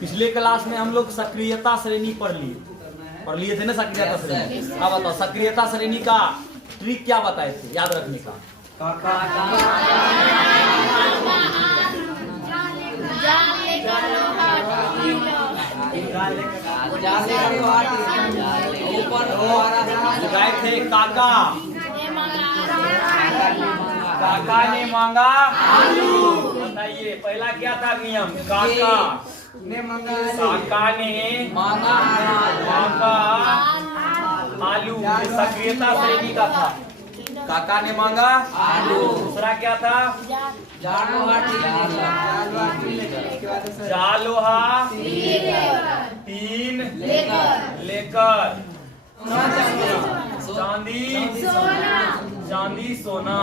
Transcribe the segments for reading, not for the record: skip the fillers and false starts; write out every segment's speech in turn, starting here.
पिछले क्लास में हम लोग सक्रियता श्रेणी पढ़ लिए थे ना, सक्रियता श्रेणी। अब बताओ सक्रियता श्रेणी का ट्रिक क्या बताए थे याद रखने का? गाय थे काका, काका ने मांगा आलू। बताइए पहला क्या था नियम? काका ने मांगा आलू। सक्रियता श्रेणी का था, काका ने मांगा आलू। दूसरा क्या था? जालोहा तीन लेकर चांदी सोना।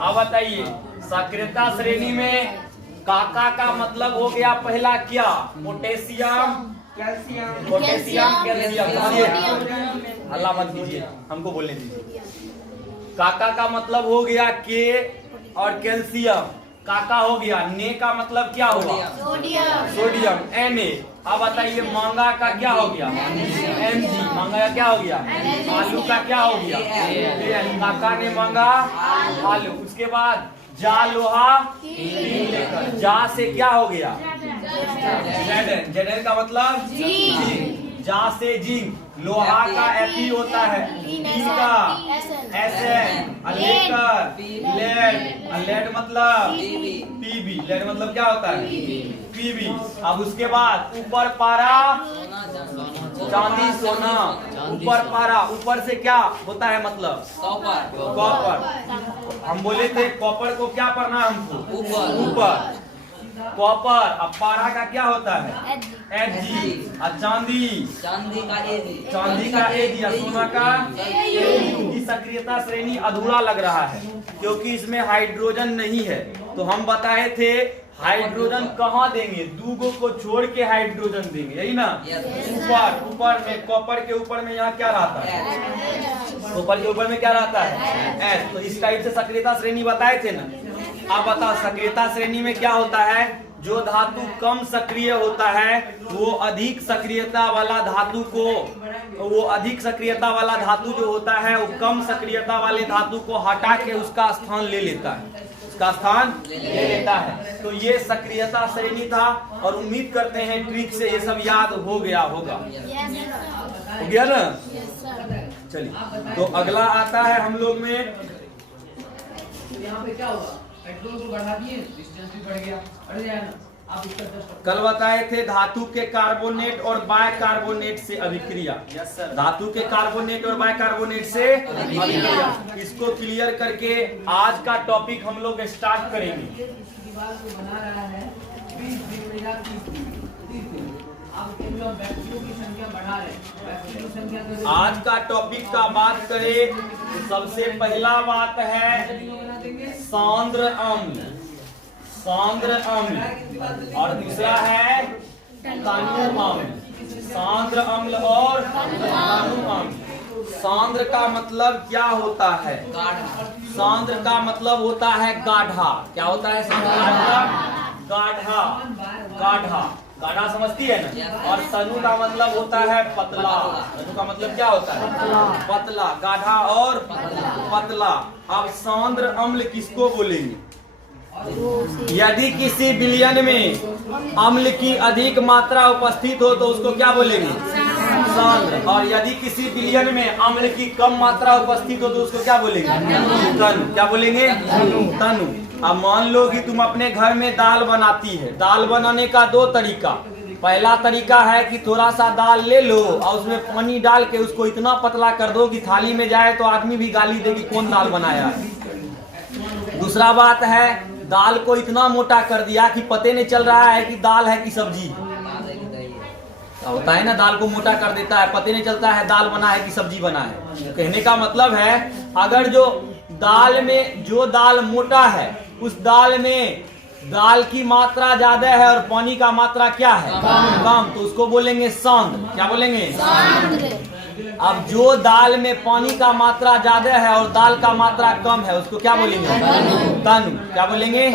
अब बताइए सक्रियता श्रेणी में काका का मतलब हो गया पहला क्या? Potassium calcium. अल्लाह मत कीजिए, हमको बोलने दीजिए। काका का मतलब हो गया के और कैल्शियम। काका हो गया। ने का मतलब क्या होगा? Sodium Na। अब बताइए मांगा का क्या हो गया? Mg। मांगा का क्या हो गया? आलू का क्या हो गया? काका ने मांगा आलू। उसके बाद जा लोहा लेकर, जा से क्या हो गया? Zn का मतलब जिंक। जा से जिंक। लोहा का Fe होता है, टी का Sn, लेकर लेड मतलब Pb। लेड मतलब क्या होता है? Pb। अब उसके बाद ऊपर पारा चांदी सोना। ऊपर पारा, ऊपर से क्या होता है मतलब? कॉपर। हम बोले थे कॉपर को क्या पढ़ना है हमको? ऊपर कॉपर। अब पारा का क्या होता है? Ag। और चांदी का Ag। सोना का की सक्रियता श्रेणी अधूरा लग रहा है क्योंकि इसमें हाइड्रोजन नहीं है। तो हम बताए थे हाइड्रोजन कहाँ देंगे? दूगो को छोड़ के हाइड्रोजन देंगे, यही ना? ऊपर में कॉपर के ऊपर में यहाँ क्या रहता है? कॉपर के ऊपर में क्या रहता है? H। तो इस टाइप से सक्रियता श्रेणी बताए थे ना। अब बताओ सक्रियता श्रेणी में क्या होता है? जो धातु कम सक्रिय होता है वो अधिक सक्रियता वाला धातु जो होता है वो कम सक्रियता वाले धातु को हटा के उसका स्थान ले लेता है। तो ये सक्रियता श्रेणी था और उम्मीद करते हैं ट्रिक से ये सब याद हो गया होगा। हो गया ना? चलिए तो अगला आता है हम लोग में। यहाँ पे क्या होगा? पेट्रोल को बढ़ा दिए, डिस्टेंस भी बढ़ गया, बढ़ जाएगा ना। आप कल बताए थे धातु के कार्बोनेट और बायकार्बोनेट से अभिक्रिया। धातु के कार्बोनेट और बायकार्बोनेट से अभिक्रिया, इसको क्लियर करके आज का टॉपिक हम लोग स्टार्ट करेंगे। आज का टॉपिक का बात करें तो सबसे पहला बात है सांद्र अम्ल और दूसरा है तनु अम्ल। सांद्र अम्ल और तनु अम्ल। सांद्र का मतलब क्या होता है? सांद्र का मतलब होता है गाढ़ा। क्या होता है सांद्र का मतलब? गाढ़ा समझती है ना? और तनु का मतलब होता है पतला। तनु का मतलब क्या होता है? पतला। गाढ़ा और पतला। अब सांद्र अम्ल किसको बोलेंगे? यदि किसी विलयन में अम्ल की अधिक मात्रा उपस्थित हो तो उसको क्या बोलेंगे? सांद्र। और यदि किसी विलयन में अम्ल की कम मात्रा उपस्थित हो तो उसको क्या बोलेंगे? तनु। क्या बोलेंगे? तनु। अब मान लो कि तुम अपने घर में दाल बनाती है। दाल बनाने का दो तरीका। पहला तरीका है कि थोड़ा सा दाल ले लो और उसमें पानी डाल के उसको इतना पतला कर दो कि थाली में जाए तो आदमी भी गाली दे कि कौन दाल बनाया। दूसरा बात है दाल को इतना मोटा कर दिया कि पते नहीं चल रहा है कि दाल है कि सब्जी होता है ना। दाल को मोटा कर देता है, पते नहीं चलता है दाल बना है कि सब्जी बना है। कहने का मतलब है अगर जो दाल में जो दाल मोटा है उस दाल में दाल की मात्रा ज्यादा है और पानी का मात्रा क्या है? कम। तो उसको बोलेंगे सांद्र। क्या बोलेंगे? अब जो दाल में पानी का मात्रा ज्यादा है और दाल का मात्रा कम है उसको क्या बोलेंगे? तनु। क्या बोलेंगे?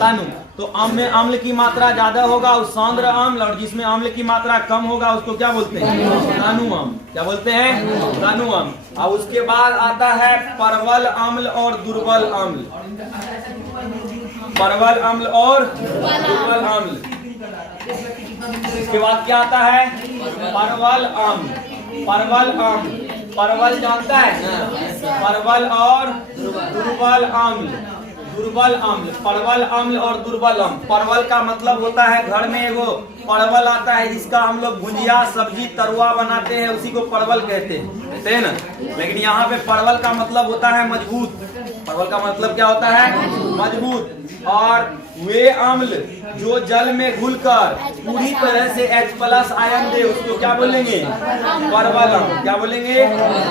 तनु। तो अम्ल में अम्ल की मात्रा ज्यादा होगा उस सौंद्र अम्ल, और जिसमें अम्ल की मात्रा कम होगा उसको क्या बोलते हैं? तनु अम्ल। क्या बोलते हैं? तनु अम्ल। और उसके बाद आता है परवल अम्ल और दुर्बल अम्ल। परवल अम्ल और दुर्बल अम्ल। इसके बाद क्या आता है? परवल अम्ल। परवल अम्ल, परवल जानता है ना? परवल और दुर्बल अम्ल। दुर्बल अम्ल, परवल अम्ल और दुर्बल अम्ल। परवल का मतलब होता है, घर में एगो परवल आता है जिसका हम लोग भुजिया सब्जी तरुआ बनाते हैं, उसी को परवल कहते हैं ना। लेकिन यहाँ पे परवल का मतलब होता है मजबूत। परवल का मतलब क्या होता है? मजबूत। और वे अम्ल जो जल में घुलकर पूरी तरह से H+ आयन दे उसको क्या बोलेंगे? परवल अम्ल। क्या बोलेंगे?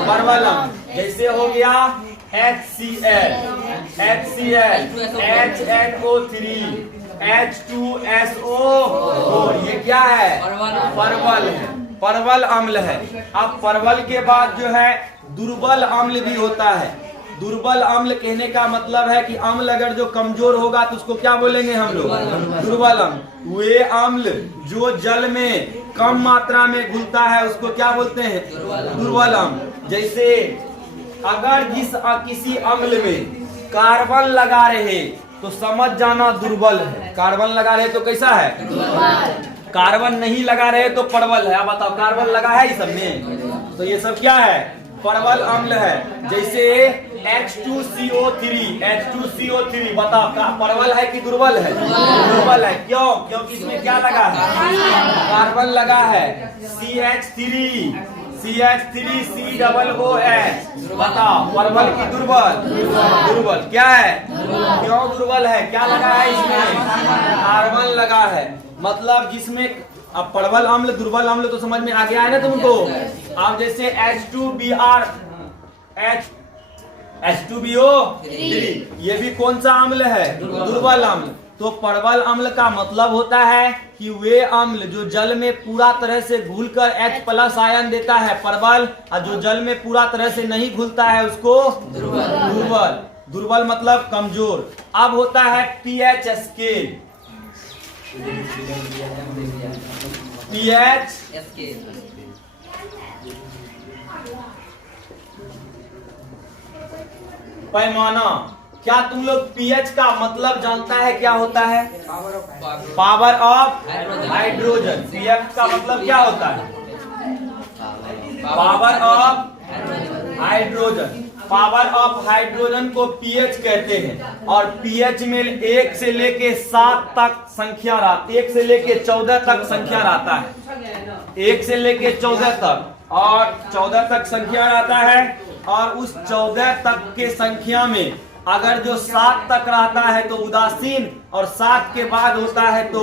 परवल अम्ल। जैसे हो गया HCl, HCl, HNO3, H2SO4, ये क्या है? परवल है, परवल अम्ल है। अब परवल के बाद जो है दुर्बल अम्ल भी होता है। दुर्बल अम्ल कहने का मतलब है कि अम्ल अगर जो कमजोर होगा तो उसको क्या बोलेंगे हम लोग? दुर्बल अम्ल। वे अम्ल जो जल में कम मात्रा में घुलता है उसको क्या बोलते हैं? दुर्बल अम्ल। जैसे अगर किसी अम्ल में कार्बन लगा रहे तो समझ जाना दुर्बल है। कार्बन लगा रहे तो कैसा है? कार्बन नहीं लगा रहे तो परवल है। अब बताओ, कार्बन लगा है इस सब में, तो ये सब क्या है? परवल अम्ल है। जैसे H2CO3, H2CO3 बताओ परवल है कि दुर्बल है? दुर्बल है। क्यों? क्योंकि इसमें क्या लगा है? कार्बन लगा है। CH3, CH3COOH बताओ परवल की दुर्बल? दुर्बल। क्या है? क्यों दुर्बल है? क्या लगा है इसमें? कार्बन लगा है। मतलब जिसमें अब परवल अम्ल दुर्बल अम्ल तो समझ में आ गया है ना तुमको। अब जैसे H2BR, H2BO3, ये भी कौन सा अम्ल है? दुर्बल अम्ल। तो परवल अम्ल का मतलब होता है कि वे अम्ल जो जल में पूरा तरह से घुलकर H+ आयन देता है परवल, और जो जल में पूरा तरह से नहीं घुलता है उसको दुर्बल। दुर्बल मतलब कमजोर। अब होता है pH स्केल। pH पैमाना। क्या तुम लोग pH का मतलब जानता है क्या होता है? Power of hydrogen. pH का मतलब क्या होता है? Power of hydrogen. Power of hydrogen को pH कहते हैं। और pH में 1 से लेके 7 तक संख्या रहती है, 1 से लेके 14 तक संख्या रहता है। 1 से लेके 14 तक और 14 तक संख्या रहता है। और उस 14 तक के संख्या में अगर जो 7 तक रहता है तो उदासीन, और 7 के बाद होता है तो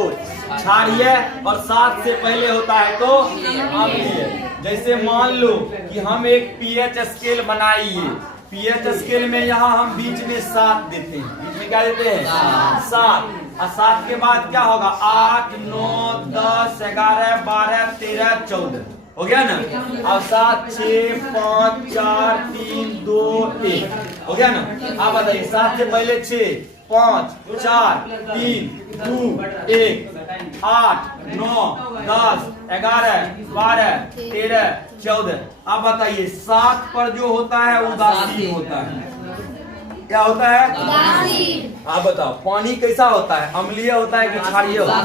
क्षारीय, और 7 से पहले होता है तो अम्लीय। जैसे मान लो कि हम एक pH स्केल बनाइए। pH स्केल में यहाँ हम बीच में 7 देते हैं। बीच में क्या देते हैं? 7। और 7 के बाद क्या होगा? 8, 9, 10, 11, 12, 13, 14 हो गया ना। अब 7, 6, 5, 4, 3, 2, 1 हो गया ना। अब बताइए 7 से पहले 6, 5, 4, 3, 2, 1, 8, 9, 10, 11, 12, 13, 14। अब बताइए 7 पर जो होता है उदासीन होता है। क्या होता है? उदासीन। आप बताओ पानी कैसा होता है? अम्लीय होता है कि क्षारीय होता है?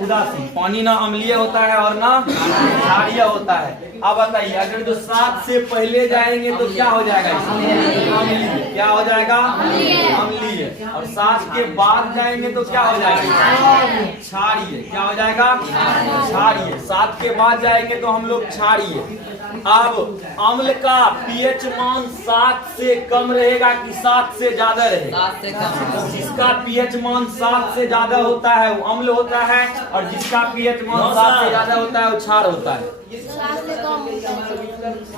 उदासीन। पानी ना अम्लीय होता है और ना क्षारीय होता है। अब बताइए अगर जो 7 से पहले जाएंगे तो क्या हो जाएगा? अम्लीय। क्या हो जाएगा? अम्लीय। और 7 के बाद जाएंगे तो क्या हो जाएगा? क्षारीय। क्या हो जाएगा? क्षारीय। 7 के बाद जाएंगे तो हम लोग क्षारीय। अब अम्ल का pH मान 7 से कम रहेगा कि 7 से ज्यादा रहेगा? 7 से कम। जिसका pH मान 7 से ज्यादा होता है वो अम्ल होता है, और जिसका pH मान 7 से ज्यादा होता है वो क्षार होता है।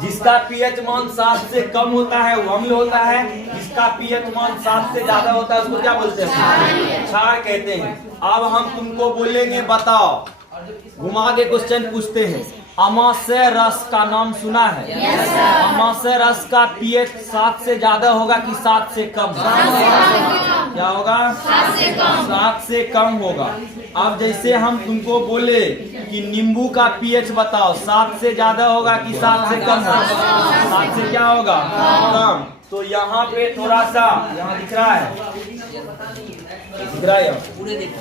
जिसका pH मान 7 से कम होता है वो अम्ल होता है, जिसका pH मान 7 से ज्यादा होता है उसको क्या बोलते हैं? क्षार कहते हैं। अब हम तुमको बोलेंगे बताओ, घुमा के क्वेश्चन पूछते हैं अमाशय रस का नाम सुना है? अमाशय रस का पीएच 7 से ज्यादा होगा कि 7 से कम? क्या होगा? 7 से कम होगा। अब जैसे हम तुमको बोले कि नींबू का पीएच बताओ, 7 से ज्यादा होगा कि 7 से कम होगा? 7 से क्या होगा? कम। तो यहाँ पे थोड़ा सा यहाँ दिख रहा है, दिख रहा है, पूरे देखो,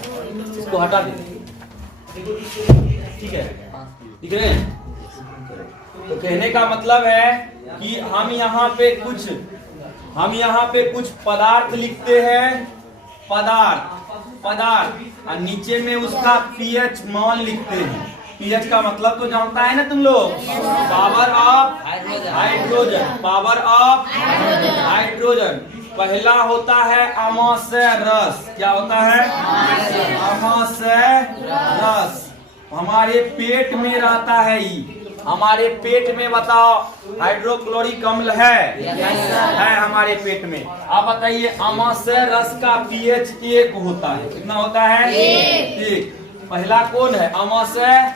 इसको हटा दे, ठीक है, दिख रहे हैं? तो कहने का मतलब है कि हम यहाँ पे कुछ पदार्थ लिखते हैं, पदार्थ और नीचे में उसका पीएच मान लिखते हैं। पीएच का मतलब तो जानता है ना तुम लोग? Power of hydrogen, power of hydrogen. पहला होता है अमाशय रस। क्या होता है? अमाशय रस हमारे पेट में रहता है। हमारे पेट में बताओ हाइड्रोक्लोरिक अम्ल है हमारे पेट में। आप बताइए अमाशय रस का पीएच 1 होता है। कितना होता है? 1। पहला कौन है? अमाशय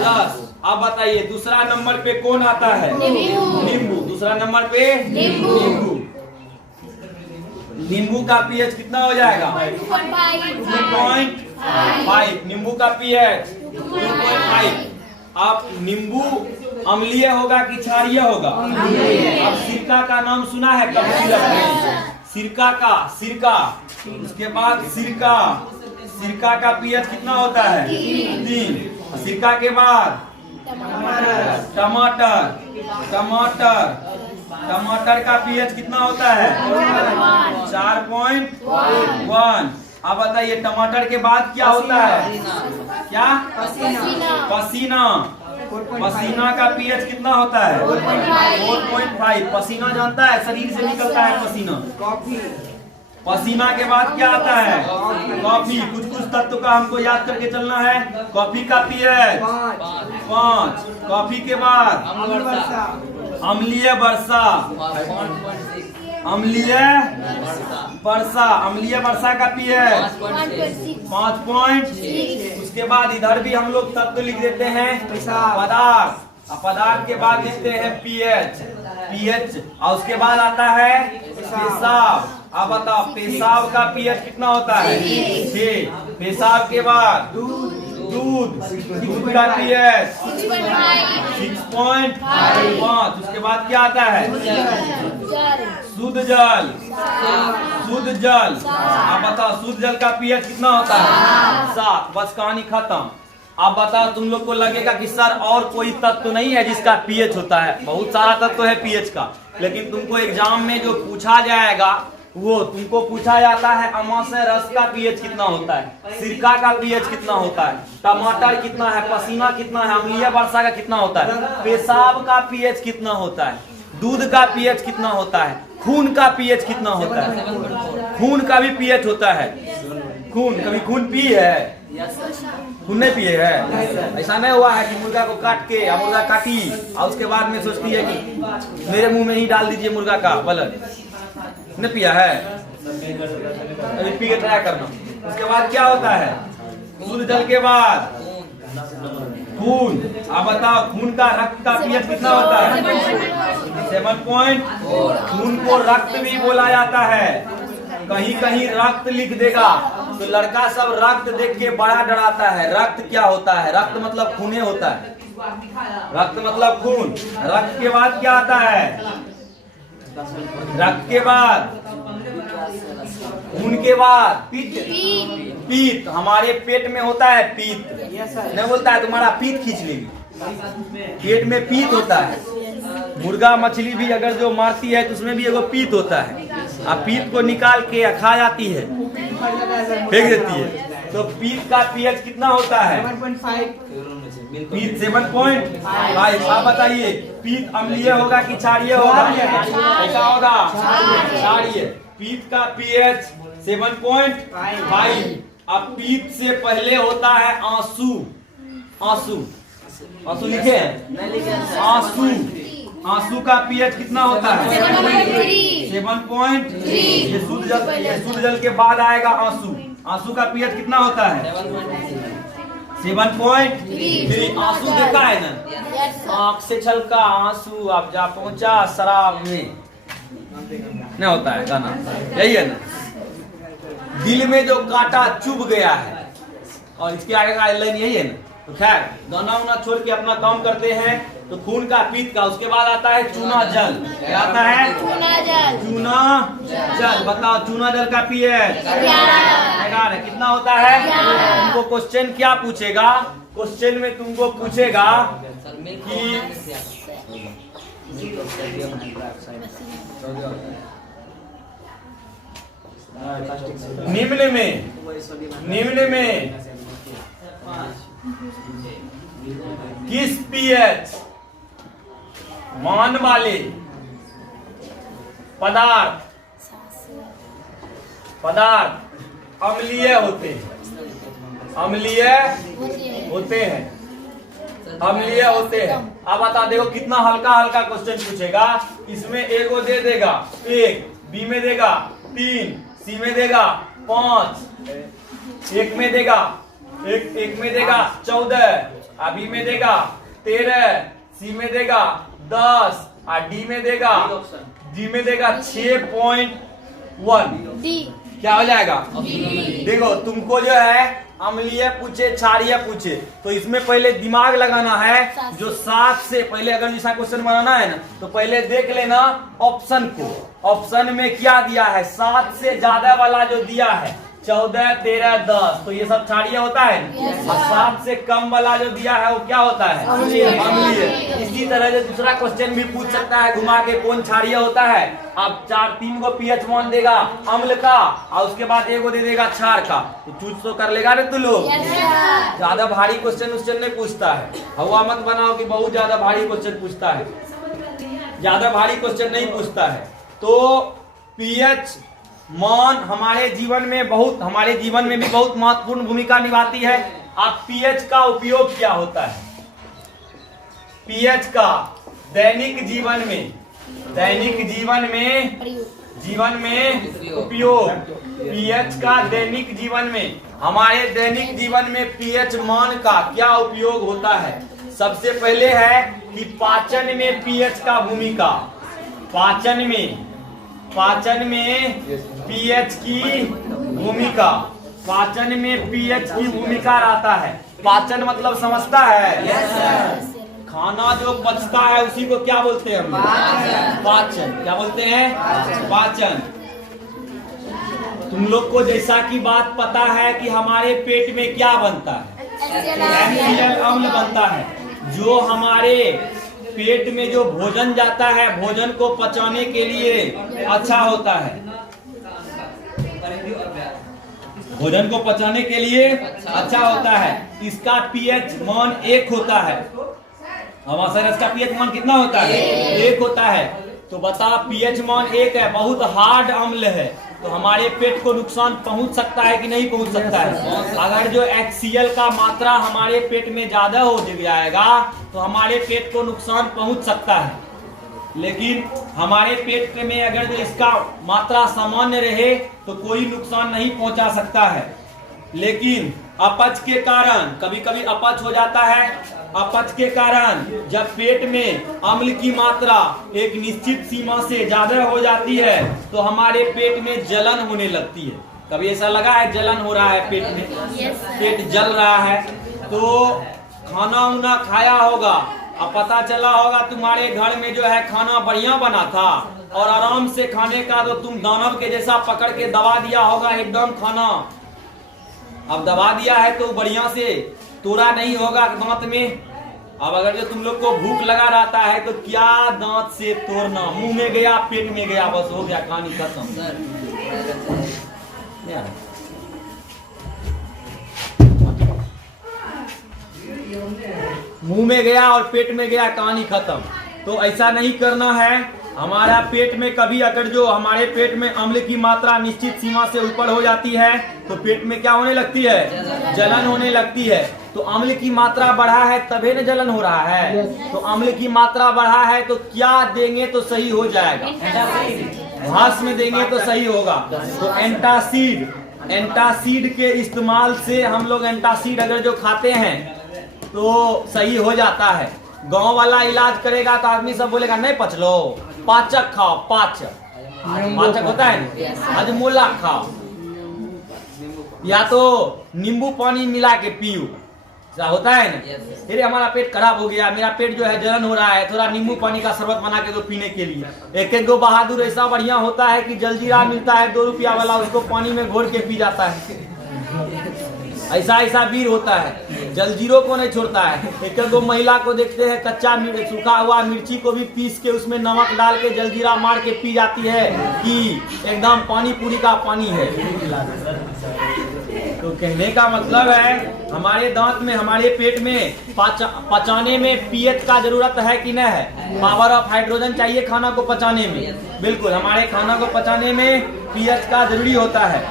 रस। अब बताइए दूसरा नंबर पे कौन आता है? नींबू। दूसरा नंबर पे नींबू। नींबू का पीएच कितना हो जाएगा? 2.5। नींबू का पीएच 2.5। अब नींबू अम्लीय होगा कि क्षारीय होगा? अब सिरका का नाम सुना है? कब सिरका का सिरका। उसके बाद सिरका का पीएच कितना होता है? 3। सिरका के बाद टमाटर का पीएच कितना होता है? 4.1। अब बताइए टमाटर के बाद क्या होता है? क्या? पसीना का पीएच कितना होता है? 4.5। पसीना जानता है? शरीर से निकलता है पसीना। पसीना के बाद क्या आता है? कॉफी। कुछ तत्व का हमको याद करके चलना है। कॉफी का पीएच 5। कॉफी के बाद अम्लीय वर्षा। अम्लीय वर्षा का पीएच 5.6। उसके बाद इधर भी हम लोग तत्व लिख देते हैं पदार्थ। पदार्थ के बाद लिखते हैं पीएच और उसके बाद आता है पेशाब। अब बताओ पेशाब का पीएच कितना होता है? 6। पेशाब के बाद दूध का पीएच 6.5। उसके बाद क्या आता है? शुद्ध जल। अब बताओ शुद्ध जल का पीएच कितना होता है? 7। बस कहानी खत्म। अब बताओ तुम लोग को लगेगा कि सर और कोई तत्व तो नहीं है जिसका पीएच होता है? बहुत सारा तत्व है पीएच का, लेकिन तुमको एग्जाम में जो पूछा जाएगा वो तुमको पूछा जाता है अमाशय रस का पीएच कितना होता है, सिरका का पीएच कितना होता है, टमाटर कितना है, पसीना कितना है, अम्लीय वर्षा का कितना होता है, पेशाब का पीएच कितना होता है, दूध का पीएच कितना होता है, खून का पीएच कितना होता है। खून का भी पीएच होता है। कभी खून पी है? खून नहीं पिए है? ऐसा नहीं हुआ है कि मुर्गा को काट के या मुर्गा काटी और उसके बाद में सोचती है कि मेरे मुंह में ही डाल दीजिए मुर्गा का ब्लड? नहीं पिया है? अभी पी के ट्राई करना। उसके बाद क्या होता है? शुद्ध जल के बाद खून। अब बताओ खून का रक्त का पीएच कितना होता है? 7. खून को रक्त भी बोला जाता है। कहीं कहीं रक्त लिख देगा तो लड़का सब रक्त देख के बड़ा डराता है। रक्त क्या होता है? रक्त मतलब खूने होता है। रक्त मतलब खून। रक्त के बाद क्या आता है? रक्त के बाद खून के बाद पीत। हमारे पेट में होता है पीत। नहीं बोलता है तुम्हारा पीत खींच लेगी। पेट में पीत होता है। मुर्गा मछली भी अगर जो मारती है तो उसमें भी एगो पीत होता है। अब पीत को निकाल के खा जाती है, फेंक देती है। तो पीत का पीएच कितना होता है? 7.5। 7.5। आप बताइए पीत अम्लीय होगा कि क्षारीय होगा? ऐसा होगा क्षारीय। पीत का पीएच 7.5। अब पीत से पहले होता है आंसू लिखे हैं? आंसू का पीएच कितना होता है? 7.3। ये शुद्ध जल के बाद आएगा आंसू का पीएच कितना होता है? 7.3। आंसू देखा है ना, आंख से छलका आंसू अब जा पहुंचा शराब में, नहीं होता है गाना, यही है ना। दिल में जो कांटा चुभ गया है, और इसके आगे का लाइन यही है ना। तो खैर गाना उना छोड़ के अपना काम करते हैं। तो खून का पीत का, उसके बाद आता है चूना जल। क्या आता है? चूना जल। बताओ चूना जल का पीएच 11 कितना होता है? तुमको क्वेश्चन क्या पूछेगा? क्वेश्चन में तुमको पूछेगा कि निम्न में किस पीएच मान वाले पदार्थ अम्लीय होते हैं? अम्लीय होते हैं। अब बता देखो कितना हल्का हल्का क्वेश्चन पूछेगा। इसमें ए को दे देगा 1, बी में देगा 3, सी में देगा 5, एक में देगा 14, बी में देगा 13, सी में देगा 10, डी में देगा 6.1। क्या हो जाएगा? देखो तुमको जो है अम्लीय पूछे क्षारीय पूछे, तो इसमें पहले दिमाग लगाना है। जो 7 से पहले अगर जैसा क्वेश्चन बनाना है ना, तो पहले देख लेना ऑप्शन को। ऑप्शन में क्या दिया है? 7 से ज्यादा वाला जो दिया है 14, 13, 10, तो ये सब क्षारीय होता है। और 7 से कम वाला जो दिया है वो क्या होता है? अम्लीय। इसी तरह से दूसरा क्वेश्चन भी पूछ सकता है घुमा के, कौन क्षारीय होता है। अब 3 को पीएच मान देगा अम्ल का, और उसके बाद एक को दे देगा क्षार का, तो चूज तो कर लेगा ना तू लोग। ज्यादा भारी क्वेश्चन नहीं पूछता है। हवा मत बनाओ कि बहुत ज्यादा भारी क्वेश्चन पूछता है, ज्यादा भारी क्वेश्चन नहीं पूछता है। तो पीएच मान हमारे जीवन में भी बहुत महत्वपूर्ण भूमिका निभाती है। आप पीएच का उपयोग क्या होता है? पीएच का दैनिक जीवन में उपयोग। पीएच का दैनिक जीवन में, हमारे दैनिक जीवन में पीएच मान का क्या उपयोग होता है? सबसे पहले है कि पाचन में पीएच का भूमिका। पाचन में पीएच की भूमिका रहता है। पाचन मतलब समझता है? खाना जो पचता है उसी को क्या बोलते हैं हम? पाचन। क्या बोलते हैं? पाचन। तुम लोग को जैसा कि बात पता है कि हमारे पेट में क्या बनता है? HCl अम्ल बनता है। जो हमारे पेट में जो भोजन जाता है, भोजन को पचाने के लिए अच्छा होता है। भोजन को पचाने के लिए अच्छा होता है। इसका पीएच मान 1 होता है। हमारे इसका पीएच मान कितना होता है? 1 होता है। तो बता पीएच मान 1 है, बहुत हार्ड अम्ल है, तो हमारे पेट को नुकसान पहुंच सकता है कि नहीं पहुंच सकता है? अगर जो HCl का मात्रा हमारे पेट में ज्यादा हो जाएगा तो हमारे पेट को नुकसान पहुंच सकता है। लेकिन हमारे पेट में अगर जो इसका मात्रा सामान्य रहे तो कोई नुकसान नहीं पहुंचा सकता है। लेकिन अपच के कारण कभी कभी अपच हो जाता है। अपच के कारण जब पेट में अम्ल की मात्रा एक निश्चित सीमा से ज्यादा हो जाती है तो हमारे पेट में जलन होने लगती है। कभी ऐसा लगा है जलन हो रहा है पेट में? पेट जल रहा है। तो खाना उना खाया होगा, अब पता चला होगा तुम्हारे घर में जो है खाना बढ़िया बना था और आराम से खाने का तो तुम दानव के जैसा पकड़ के दबा दिया होगा एकदम खाना। अब दबा दिया है तो बढ़िया से तोड़ा नहीं होगा दांत में। अब अगर जो तुम लोग को भूख लगा रहता है तो क्या दांत से तोड़ना? मुंह में गया, पेट में गया, बस हो गया, कहानी खत्म। मुंह में गया और पेट में गया, कहानी खत्म। तो ऐसा नहीं करना है। हमारा पेट में कभी अगर जो हमारे पेट में अम्ल की मात्रा निश्चित सीमा से ऊपर हो जाती है तो पेट में क्या होने लगती है? जलन होने लगती है। तो अम्ल की मात्रा बढ़ा है तभी न जलन हो रहा है। तो अम्ल की मात्रा बढ़ा है तो क्या देंगे तो सही हो जाएगा? घास में देंगे तो सही होगा। तो एंटासिड एंटासिड के इस्तेमाल से हम लोग एंटासिड अगर जो खाते हैं तो सही हो जाता है। गांव वाला इलाज करेगा तो आदमी सब बोलेगा नहीं पच लो, पाचक खाओ, पाचक होता है, हजमोला खाओ, या तो नींबू पानी मिला के पियो, ऐसा होता है ना। फिर हमारा पेट खराब हो गया, मेरा पेट जो है जलन हो रहा है, थोड़ा नींबू पानी का शरबत बना के दो पीने के लिए। एक एक गो बहादुर ऐसा बढ़िया होता है कि जलजीरा मिलता है 2 रुपया वाला, उसको पानी में घोर के पी जाता है। ऐसा ऐसा वीर होता है, जलजीरो को नहीं छोड़ता है। एक एक गो महिला को देखते हैं कच्चा सूखा हुआ मिर्ची को भी पीस के उसमें नमक डाल के जलजीरा मार के पी जाती है कि एकदम पानी पूरी का पानी है। तो कहने का मतलब है हमारे दांत में, हमारे पेट में पचाने में पीएच का जरूरत है कि नहीं है। पावर ऑफ हाइड्रोजन चाहिए खाना को पचाने में, बिल्कुल हमारे खाना को पचाने में पीएच का जरूरी होता है।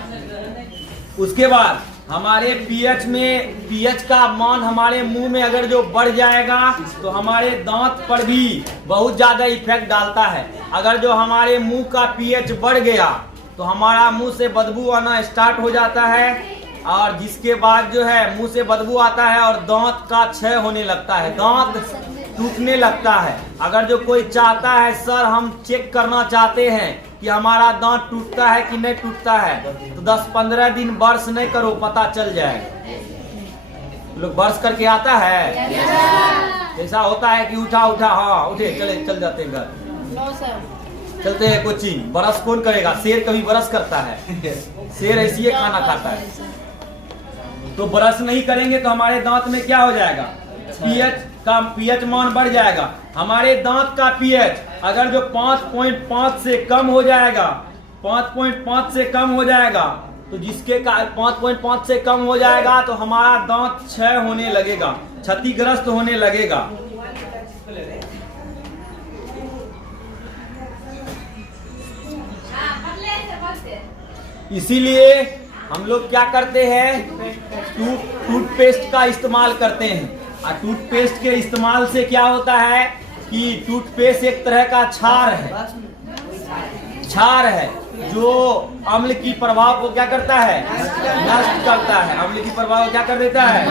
उसके बाद हमारे पीएच का मान हमारे मुंह में अगर जो बढ़ जाएगा तो हमारे दांत पर भी बहुत ज्यादा इफेक्ट डालता है। अगर जो हमारे मुंह का पीएच बढ़ गया तो हमारा मुंह से बदबू आना स्टार्ट हो जाता है, और जिसके बाद जो है मुंह से बदबू आता है और दांत का क्षय होने लगता है, दांत टूटने लगता है। अगर जो कोई चाहता है सर हम चेक करना चाहते हैं कि हमारा दांत टूटता है कि नहीं टूटता है, तो 10-15 दिन ब्रश नहीं करो, पता चल जाएगा। लोग ब्रश करके आता है, ऐसा होता है कि उठा हाँ उठे चल जाते हैं घर, चलते हैं कोचिंग। ब्रश कौन करेगा? शेर कभी ब्रश करता है? शेर ऐसी ही खाना खाता है। तो ब्रश नहीं करेंगे तो हमारे दांत में क्या हो जाएगा? पीएच मान बढ़ जाएगा। हमारे दांत का पीएच अगर जो 5.5 से कम हो जाएगा, 5.5 से कम हो जाएगा, तो जिसके 5.5 से कम हो जाएगा तो हमारा दांत क्षय होने लगेगा, क्षतिग्रस्त होने लगेगा। इसीलिए हम लोग क्या करते हैं, टूथपेस्ट का इस्तेमाल करते हैं। और टूथपेस्ट के इस्तेमाल से क्या होता है कि टूथपेस्ट एक तरह का क्षार है जो अम्ल की प्रभाव को क्या करता है? नष्ट करता है। अम्ल की प्रभाव को क्या कर देता है?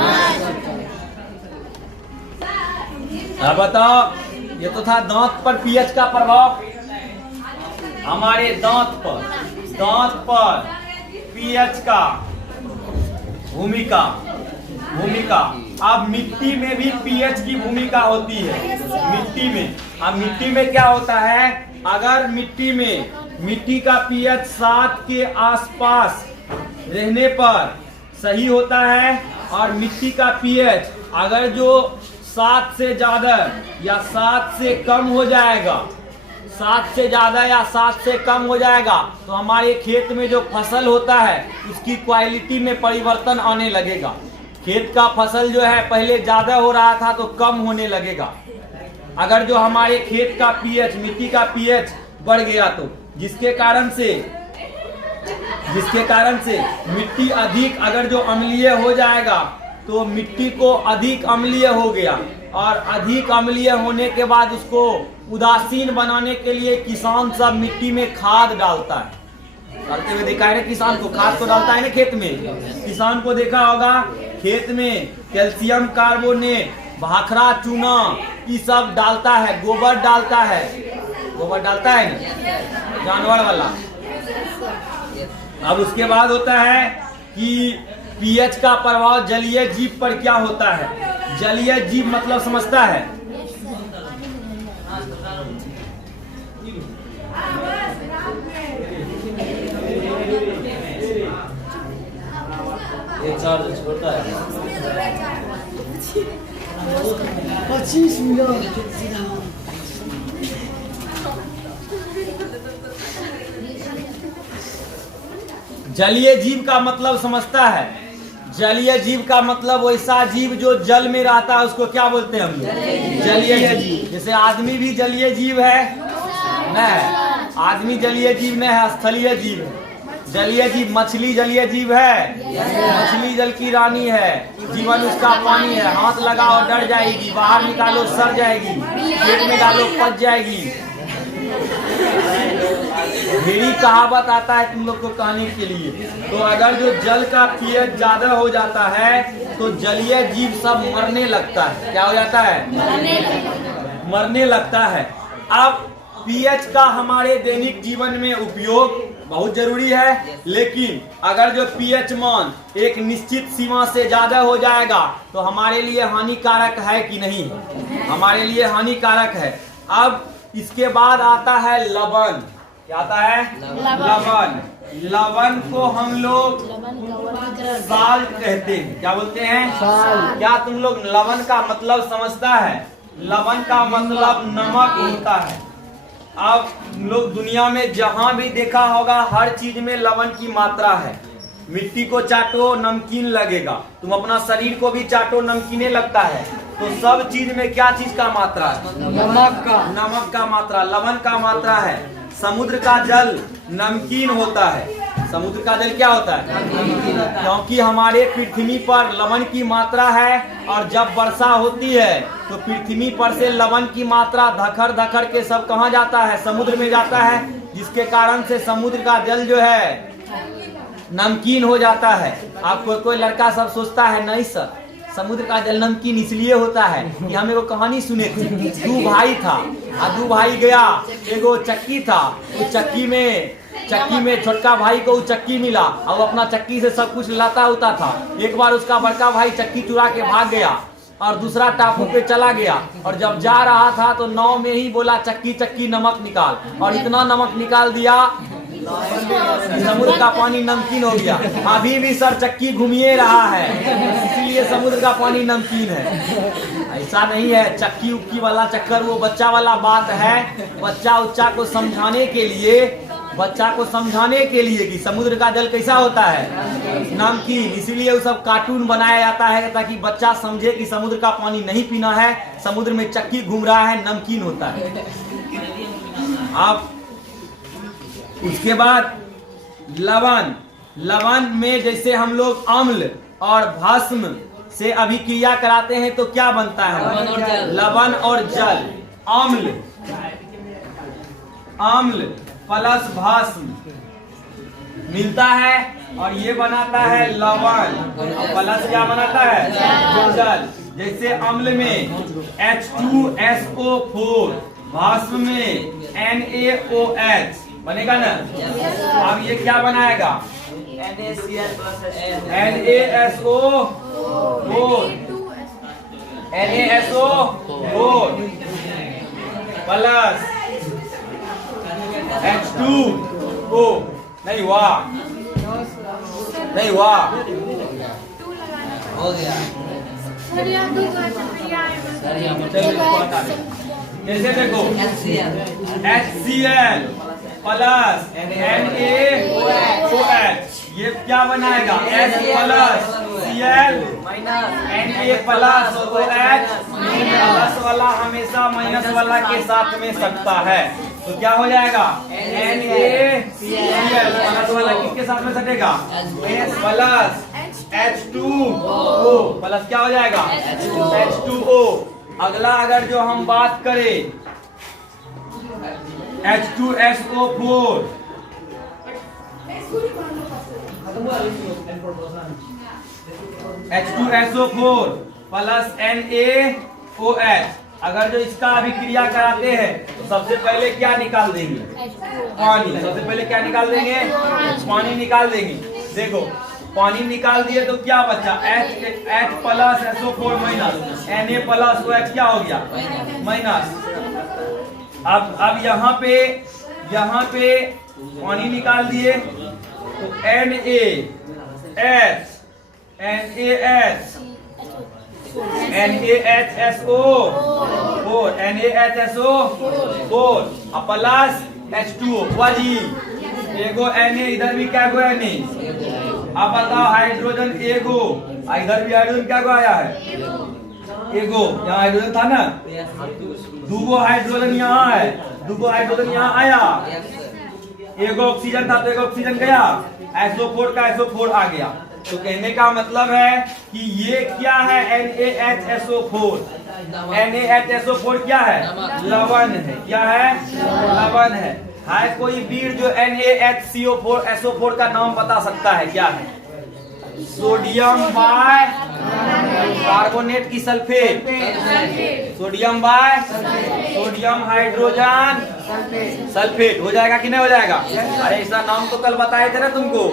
अब बताओ, ये तो था दांत पर पीएच का प्रभाव। हमारे दांत पर पीएच का भूमिका। अब मिट्टी में भी पीएच की भूमिका होती है। मिट्टी में क्या होता है, अगर मिट्टी का पीएच 7 के आसपास रहने पर सही होता है, और मिट्टी का पीएच अगर जो 7 से ज्यादा या 7 से कम हो जाएगा, 7 से ज्यादा या 7 से कम हो जाएगा, तो हमारे खेत में जो फसल होता है उसकी क्वालिटी में परिवर्तन आने लगेगा। खेत का फसल जो है पहले ज्यादा हो रहा था तो कम होने लगेगा। अगर जो हमारे खेत का पीएच, मिट्टी का पीएच बढ़ गया तो जिसके कारण से मिट्टी अधिक अगर जो अम्लीय हो जाएगा, तो मिट्टी को अधिक अम्लीय हो गया, और अधिक अम्लीय होने के बाद उसको उदासीन बनाने के लिए किसान सब मिट्टी में खाद डालता है। डालते हुए देखा है ना किसान को? खाद तो डालता है ना खेत में। किसान को देखा होगा खेत में कैल्शियम कार्बोनेट, भाखरा चूना ये सब डालता है, गोबर डालता है ना, जानवर वाला। अब उसके बाद होता है कि पीएच का प्रभाव जलीय जीव पर क्या होता है। जलीय जीव मतलब समझता है? एक चार्ज छोटा है 25 मिनट। जलीय जीव का मतलब समझता है? जलीय जीव का मतलब वैसा जीव जो जल में रहता है उसको क्या बोलते हैं हम लोग? जलीय जीव। जैसे आदमी भी जलीय जीव है? नहीं, आदमी जलीय जीव नहीं है, स्थलीय जीव है। जलीय जीव, मछली जलीय जीव है? मछली जल की रानी है, जीवन उसका पानी है। हाथ लगाओ डर जाएगी, बाहर निकालो सड़ जाएगी, पेट में डालो पच जाएगी। ढेरी कहावत आता है तुम लोग को कहने के लिए। तो अगर जो जल का पीएच ज्यादा हो जाता है तो जलीय जीव सब मरने लगता है। क्या हो जाता है? मरने लगता है। अब पीएच का हमारे दैनिक जीवन में उपयोग बहुत जरूरी है, लेकिन अगर जो पीएच मान एक निश्चित सीमा से ज्यादा हो जाएगा तो हमारे लिए हानिकारक है कि नहीं? हमारे लिए हानिकारक है। अब इसके बाद आता है लवण। क्या आता है? लवण। लवण को हम लोग साल्ट कहते हैं। क्या बोलते हैं? साल्ट। क्या तुम लोग लवण का मतलब समझता है? लवण का मतलब नमक होता है। अब लोग दुनिया में जहां भी देखा होगा हर चीज में लवण की मात्रा है। मिट्टी को चाटो नमकीन लगेगा, तुम अपना शरीर को भी चाटो नमकीने लगता है। तो सब चीज में क्या चीज का मात्रा है? नमक का मात्रा, लवण का मात्रा है। समुद्र का जल नमकीन होता है। समुद्र का जल क्या होता है? क्योंकि हमारे पृथ्वी पर लवण की मात्रा है और जब वर्षा होती है तो पृथ्वी पर से लवण की मात्रा धकर धकर के सब कहाँ जाता है? समुद्र में जाता है, जिसके कारण से समुद्र का जल जो है नमकीन हो जाता है। आप कोई लड़का सब सोचता है नहीं सर समुद्र का जल नमकीन इसलिए होता है कि हम एगो कहानी सुने थे। दो भाई था और दो भाई गया, एगो चक्की था, उस चक्की में छोटका भाई को चक्की मिला और वो अपना चक्की से सब कुछ लाता होता था। एक बार उसका बड़का भाई चक्की चुरा के भाग गया और दूसरा टापू पे चला गया, और जब जा रहा था तो नाव में ही बोला चक्की चक्की नमक निकाल, और इतना नमक निकाल दिया समुद्र का पानी नमकीन हो गया। अभी भी सर चक्की घूमिए रहा है, इसलिए समुद्र का पानी नमकीन है। ऐसा नहीं है चक्की उक्की वाला चक्कर, वो बच्चा वाला बात है। बच्चा को समझाने के लिए कि समुद्र का जल कैसा होता है? नमकीन। इसीलिए वो सब कार्टून बनाया जाता है ताकि बच्चा समझे कि समुद्र का पानी नहीं पीना है, समुद्र में चक्की घूम रहा है, नमकीन होता है। आप उसके बाद लवण में जैसे हम लोग अम्ल और भस्म से अभिक्रिया कराते हैं तो क्या बनता है? लवण और जल। अम्ल प्लस भस्म मिलता है और ये बनाता है लवण, और प्लस क्या बनाता है? जल। जैसे अम्ल में H2SO4, भस्म में NaOH बनेगा ना। अब ये क्या बनाएगा? NaSO4 plus H2O। नहीं हुआ हो गया। जैसे देखो HCl प्लस NaOH, ये क्या बनाएगा? H plus Cl Na plus OH। Plus वाला हमेशा माइनस वाला के साथ में सकता है, तो क्या हो जाएगा? NaCl। प्लस वाला किसके साथ में सटेगा? प्लस H2O प्लस क्या हो जाएगा? H2O। अगला अगर जो हम बात करें H2SO4 प्लस NaOH, अगर जो इसका अभिक्रिया कराते हैं तो सबसे पहले क्या निकाल देंगे? पानी। सबसे पहले क्या निकाल देंगे? पानी निकाल देंगे। देखो पानी निकाल दिए तो क्या बचा? H plus SO4 minus Na plus OH क्या हो गया? माइनस। अब यहाँ पे पानी निकाल दिए तो NaHSO4 प्लस H2O वाली एगो Na, इधर भी क्या गो Na। अब बताओ हाइड्रोजन एगो, इधर भी हाइड्रोजन क्या गो आया है? एगो। यहाँ हाइड्रोजन था ना, दूगो हाइड्रोजन यहाँ है, दूगो हाइड्रोजन यहाँ आया। एगो ऑक्सीजन था तो एगो ऑक्सीजन गया, SO4 का SO4 आ गया। तो कहने का मतलब है कि ये क्या है, NaHSO4। NaHSO4 क्या है, लवण है। क्या है, लवण है। कोई वीर जो NaHCO4SO4 का नाम बता सकता है, क्या है? सोडियम बाय कार्बोनेट की sulphate, sodium bi sodium hydrogen sulphate. हो जाएगा कि नहीं हो जाएगा? अरे ऐसा नाम तो कल बताए थे ना तुमको,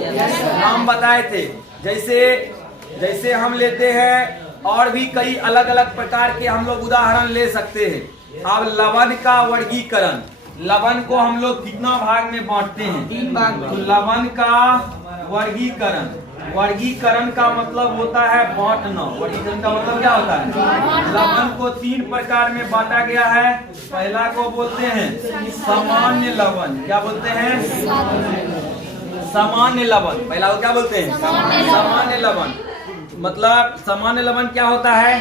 नाम बताए थे। जैसे हम लेते हैं और भी कई अलग अलग प्रकार के हम लोग उदाहरण ले सकते हैं। अब लवण का वर्गीकरण, लवण को हम लोग कितना भाग में बांटते हैं? 3 भाग। तो लवण का वर्गीकरण, वर्गीकरण का मतलब होता है बांटना। वर्गीकरण का मतलब क्या होता है? लवण को 3 प्रकार में बांटा गया है। पहला को बोलते हैं सामान्य लवण। क्या बोलते हैं? सामान्य लवण। पहला को क्या बोलते हैं? सामान्य लवण। मतलब सामान्य लवण क्या होता है?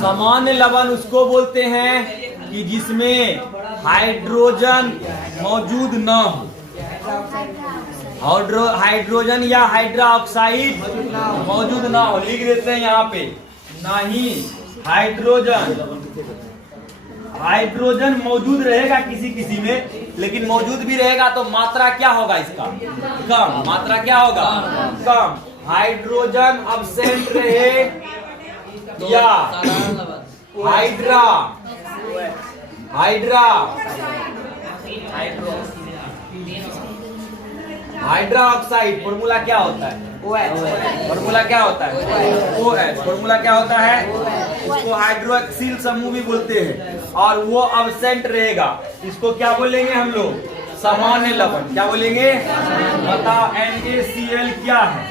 सामान्य लवण उसको बोलते हैं कि जिसमें हाइड्रोजन मौजूद न हो। हाइड्रोजन या हाइड्रा ऑक्साइड मौजूद ना हो। लिख देते हैं यहाँ पे, नहीं हाइड्रोजन मौजूद रहेगा किसी में, लेकिन मौजूद भी रहेगा तो मात्रा क्या होगा इसका? कम। मात्रा क्या होगा? कम। हाइड्रोजन अब्सेंट रहे या हाइड्रा ऑक्साइड फॉर्मूला क्या होता है? फॉर्मूला क्या होता है? OH। फॉर्मूला क्या होता है? इसको हाइड्रोक्सिल समूह भी बोलते हैं। और वो अब्सेंट रहेगा, इसको क्या बोलेंगे हम लोग? सामान्य लवण। क्या बोलेंगे? बताओ NaCl क्या है?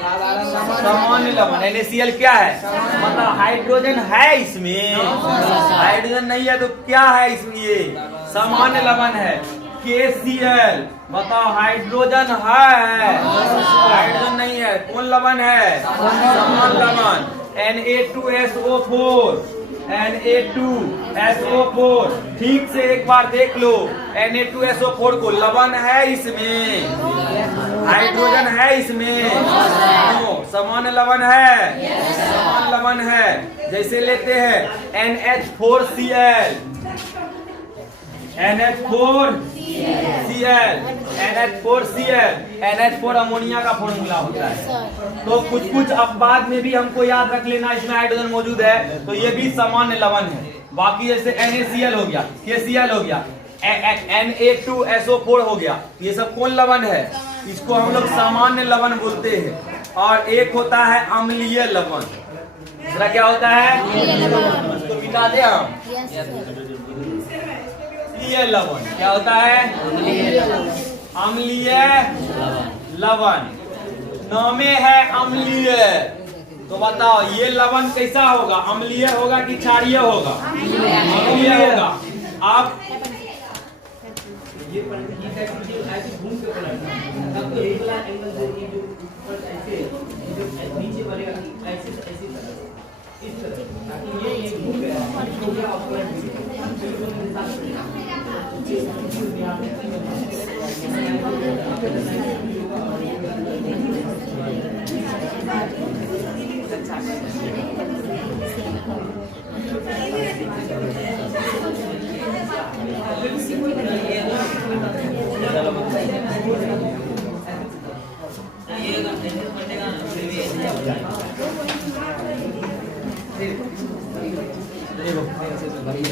सामान्य लवण। NaCl क्या है? बताओ हाइड्रोजन है इसमें? हाइड्रोजन नहीं है तो क्या है इसमें? ये सामान्य लवण है। KCl बताओ हाइड्रोजन है? हाइड्रोजन नहीं है। कौन लवण है? सामान्य लवण। Na2SO4, Na2SO4। ठीक से एक बार देख लो, Na2SO4 को लवण है इसमें? हाइड्रोजन है इसमें? सामान्य लवण है। सामान्य लवण है। जैसे लेते हैं NH4Cl, NH4 अमोनिया का फॉर्मूला होता है। तो कुछ अपवाद में भी हमको याद रख लेना, इसमें हाइड्रोजन मौजूद है तो ये भी सामान्य लवण है। बाकी जैसे NaCl हो गया, KCl हो गया, Na2SO4 हो गया, ये सब कौन लवण है? इसको हम लोग सामान्य लवण बोलते हैं। और एक होता है अम्लीय लवण। दूसरा क्या होता है? उसको मिटा दे हम। अम्लीय लवण क्या होता है? अम्लीय लवण। नामे है अम्लीय, तो बताओ ये लवण कैसा होगा? अम्लीय होगा कि क्षारीय होगा? अम्लीय होगा। आप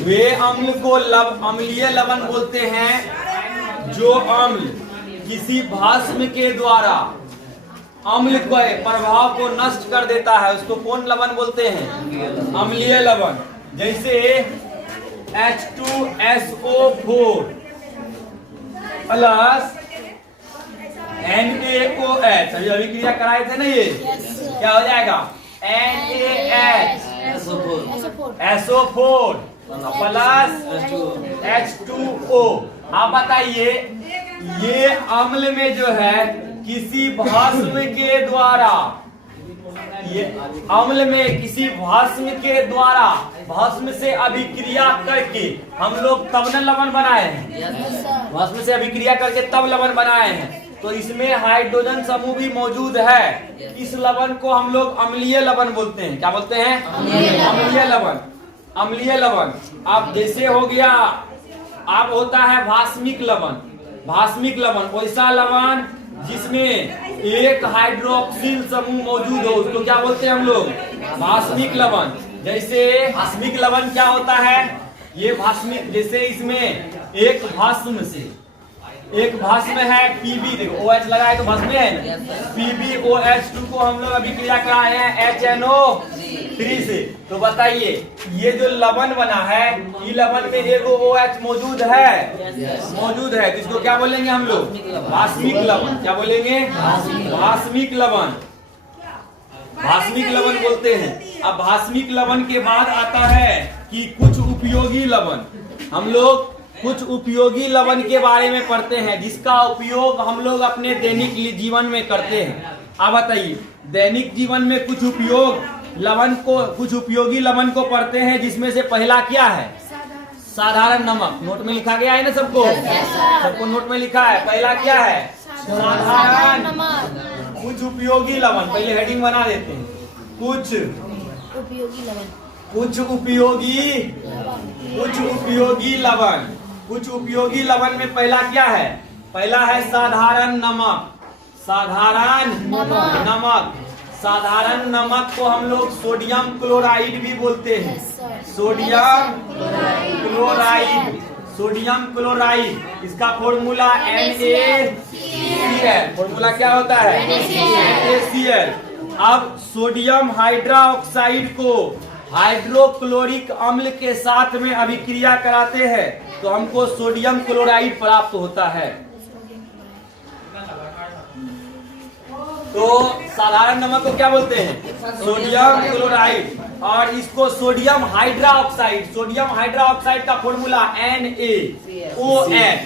वे अम्ल को अम्लीय लवण बोलते हैं जो अम्ल किसी भस्म के द्वारा अम्ल के प्रभाव को नष्ट कर देता है, उसको कौन लवण बोलते हैं? अम्लीय लवण। जैसे H2SO4 प्लस NaOH, अभी अभिक्रिया कराए थे ना, ये क्या हो जाएगा? NaHSO4 प्लस H2O आप बताइए, ये अम्ल में जो है किसी भस्म के द्वारा, ये अम्ल में किसी भस्म के द्वारा भस्म से अभिक्रिया करके हम लोग तब न लवण बनाए हैं। भस्म से अभिक्रिया करके तब लवण बनाए हैं। तो इसमें हाइड्रोजन समूह भी मौजूद है। इस लवण को हम लोग अम्लीय लवण बोलते हैं। क्या बोलते हैं? अम्लीय लवण। अम्लीय लवण। अब जैसे हो गया, अब होता है भास्मिक लवण। भास्मिक लवण वैसा लवण जिसमें एक हाइड्रोक्सिल समूह मौजूद हो, उसको क्या बोलते हैं हम लोग? भास्मिक लवण। जैसे भास्मिक लवण क्या होता है? ये भास्मिक, जैसे इसमें एक भस्म से, एक भस्म है Pb, देखो OH लगा है तो भस्म है ना, PbOH2 को हम लोग अभिक्रिया कराए हैं HNO3 से। तो बताइए, ये जो लवण बना है, ये लवण में एगो OH मौजूद है, मौजूद है, जिसको क्या बोलेंगे हम लोग? भास्मिक लवण। क्या बोलेंगे? भास्मिक लवण। भास्मिक लवण बोलते हैं। अब भास्मिक लवण के बाद आता है कि कुछ उपयोगी लवण। हम लोग कुछ उपयोगी लवण के बारे में पढ़ते हैं, जिसका उपयोग हम लोग अपने दैनिक जीवन में करते हैं। अब बताइए, दैनिक जीवन में कुछ उपयोगी लवण को पढ़ते हैं, जिसमें से पहला क्या है? साधारण नमक। नोट में लिखा गया है ना सबको? सबको नोट में लिखा है। पहला क्या है? साधारण नमक। कुछ उपयोगी लवण, पहले हेडिंग बना देते हैं। कुछ उपयोगी लवण। कुछ उपयोगी लवण। कुछ उपयोगी लवण में पहला क्या है? पहला है साधारण नमक। साधारण नमक। साधारण नमक को हम लोग सोडियम क्लोराइड भी बोलते हैं। Sodium chloride. सोडियम क्लोराइड, इसका फॉर्मूला NaCl। फॉर्मूला क्या होता है? NaCl। अब सोडियम हाइड्रोक्साइड को हाइड्रोक्लोरिक अम्ल के साथ में अभिक्रिया कराते हैं तो हमको सोडियम क्लोराइड प्राप्त होता है। तो साधारण नमक को क्या बोलते हैं? Sodium chloride. और इसको सोडियम हाइड्रोक्साइड, सोडियम हाइड्रोक्साइड का फॉर्मूला NaOH।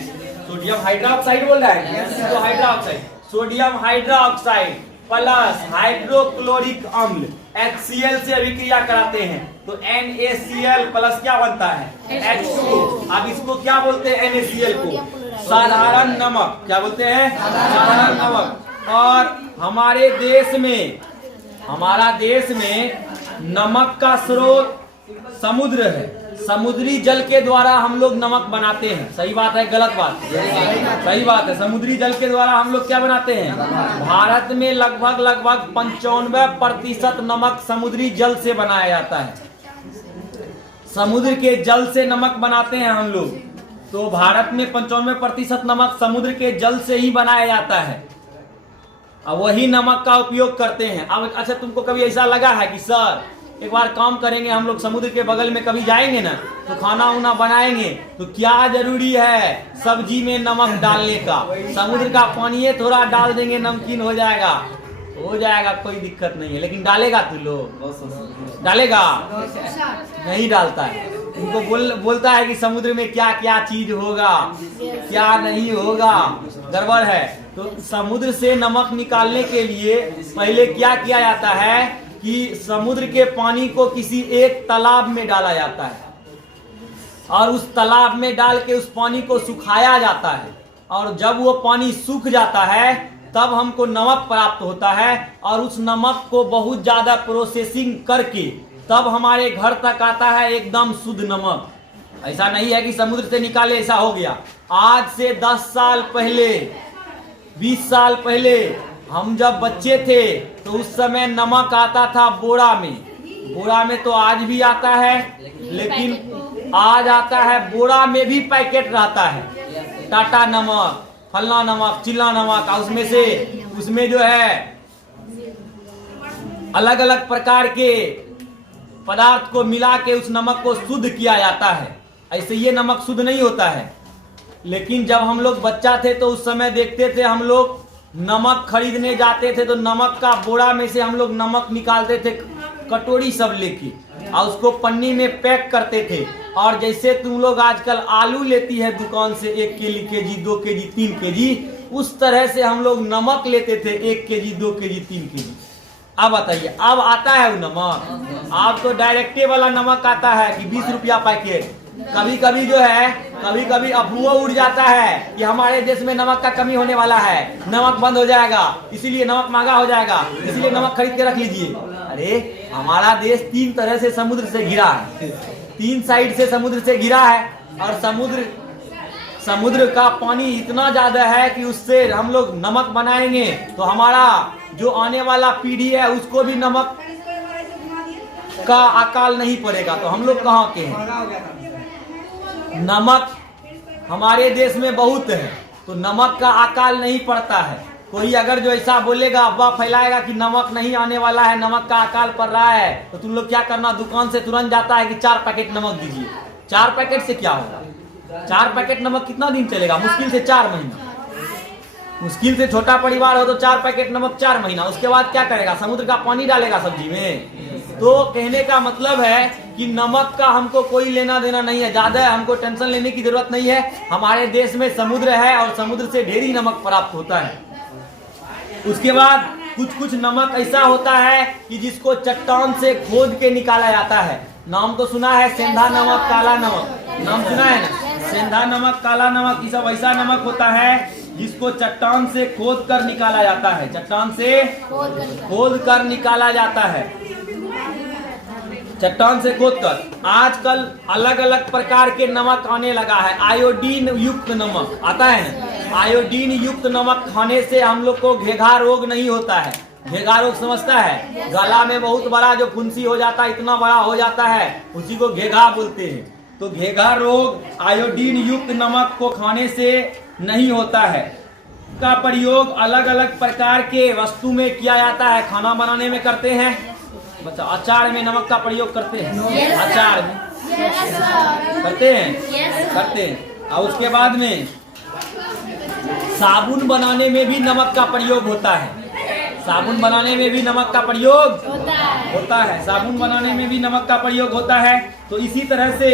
सोडियम हाइड्रोक्साइड बोल रहा है, तो hydroxide, sodium hydroxide plus hydrochloric अम्ल HCl से अभिक्रिया कराते हैं तो NaCl प्लस क्या बनता है? H2। अब इसको क्या बोलते हैं? NaCl को साधारण नमक। क्या बोलते हैं? साधारण नमक। और हमारे देश में नमक का स्रोत समुद्र है। समुद्री जल के द्वारा हम लोग नमक बनाते हैं। सही बात है गलत बात? सही बात है। समुद्री जल के द्वारा हम लोग क्या बनाते हैं? भारत में लगभग 95% नमक समुद्री जल से बनाया जाता है। समुद्र के जल से नमक बनाते हैं हम लोग। तो भारत में 95% नमक समुद्र के जल से ही बनाया जाता है। अब वही नमक का उपयोग करते हैं। अब अच्छा, तुमको कभी ऐसा लगा है कि सर एक बार काम करेंगे, हम लोग समुद्र के बगल में कभी जाएंगे ना, तो खाना उना बनाएंगे तो क्या जरूरी है सब्जी में नमक डालने का? समुद्र का पानी थोड़ा डाल देंगे, नमकीन हो जाएगा, कोई दिक्कत नहीं है। लेकिन डालेगा तू लोग? डालेगा? नहीं डालता है। उनको बोलता है कि समुद्र में क्या क्या चीज होगा, क्या नहीं होगा, गड़बड़ है। तो समुद्र से नमक निकालने के लिए पहले क्या किया जाता है कि समुद्र के पानी को किसी एक तालाब में डाला जाता है और उस तालाब में डाल के उस पानी को सुखाया जाता है। और जब वो पानी सूख जाता है तब हमको नमक प्राप्त होता है। और उस नमक को बहुत ज्यादा प्रोसेसिंग करके तब हमारे घर तक आता है एकदम शुद्ध नमक। ऐसा नहीं है कि समुद्र से निकाले ऐसा हो गया। आज से 10 साल पहले, 20 साल पहले हम जब बच्चे थे तो उस समय नमक आता था बोरा में तो आज भी आता है, लेकिन आज आता है बोरा में भी पैकेट रहता है, टाटा नमक, फलना नमक, चिल्ला नमक। उसमें जो है अलग अलग प्रकार के पदार्थ को मिला के उस नमक को शुद्ध किया जाता है। ऐसे ये नमक शुद्ध नहीं होता है। लेकिन जब हम लोग बच्चा थे तो उस समय देखते थे, हम लोग नमक खरीदने जाते थे तो नमक का बोरा में से हम लोग नमक निकालते थे, कटोरी सब लेके और उसको पन्नी में पैक करते थे। और जैसे तुम लोग आजकल आलू लेती है दुकान से 1 केजी 2 केजी 3 केजी, उस तरह से हम लोग नमक लेते थे 1 केजी 2 केजी 3 केजी। अब बताइए, अब आता है वो नमक? अब तो डायरेक्टे वाला नमक आता है कि 20 रुपया पैकेट। कभी कभी जो है, कभी कभी अफवाह उड़ जाता है कि हमारे देश में नमक का कमी होने वाला है, नमक बंद हो जाएगा, इसीलिए नमक महंगा हो जाएगा, इसलिए नमक खरीद के रख लीजिए। अरे हमारा देश 3 तरह से समुद्र से घिरा है, 3 साइड से समुद्र से घिरा है। और समुद्र का पानी इतना ज्यादा है कि उससे हम लोग नमक बनाएंगे तो हमारा जो आने वाला पीढ़ी है उसको भी नमक का अकाल नहीं पड़ेगा। तो हम लोग कहाँ के हैं? नमक हमारे देश में बहुत है तो नमक का अकाल नहीं पड़ता है। कोई अगर जो ऐसा बोलेगा, अफवाह फैलाएगा कि नमक नहीं आने वाला है, नमक का अकाल पड़ रहा है, तो तुम लोग क्या करना, दुकान से तुरंत जाता है कि 4 पैकेट नमक दीजिए। 4 पैकेट से क्या होगा? 4 पैकेट नमक कितना दिन चलेगा? मुश्किल से 4 महीना। मुश्किल से छोटा परिवार हो तो 4 पैकेट नमक 4 महीना। उसके बाद क्या करेगा? समुद्र का पानी डालेगा सब्जी में। तो कहने का मतलब है कि नमक का हमको कोई लेना देना नहीं है, ज्यादा हमको टेंशन लेने की जरूरत नहीं है। हमारे देश में समुद्र है और समुद्र से ढेरी नमक प्राप्त होता है। उसके बाद कुछ नमक ऐसा होता है कि जिसको चट्टान से खोद के निकाला जाता है। नाम तो सुना है, सेंधा नमक, काला नमक, नाम सुना है ना? सेंधा नमक, काला नमक, ये सब ऐसा नमक होता है जिसको चट्टान से खोद कर निकाला जाता है। चट्टान से खोद कर निकाला जाता है, चट्टान से खोद कर। आजकल अलग अलग प्रकार के नमक आने लगा है। आयोडीन युक्त नमक आता है ना? आयोडीन युक्त नमक खाने से हम लोग को घेघा रोग नहीं होता है। घेघा रोग समझता है? गला में बहुत बड़ा जो फुंसी हो जाता है, इतना बड़ा हो जाता है, उसी को घेघा बोलते हैं। तो घेघा रोग आयोडीन युक्त नमक को खाने से नहीं होता है। का प्रयोग अलग अलग प्रकार के वस्तु में किया जाता है। खाना बनाने में करते हैं बच्चा, अचार में नमक का प्रयोग करते हैं, अचार में करते हैं, करते हैं। और उसके बाद में साबुन बनाने में भी नमक का प्रयोग होता है। साबुन बनाने में भी नमक का प्रयोग होता है, साबुन बनाने में भी नमक का प्रयोग होता है। तो इसी तरह से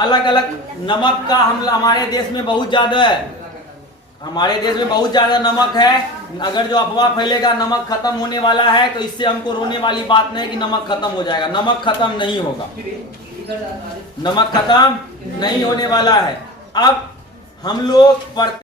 अलग अलग नमक का हमारे देश में बहुत ज्यादा है, हमारे देश में बहुत ज्यादा नमक है। अगर जो अफवाह फैलेगा नमक खत्म होने वाला है, तो इससे हमको रोने वाली बात नहीं कि नमक खत्म हो जाएगा। नमक खत्म नहीं होगा, नमक खत्म नहीं होने वाला है। अब हम लोग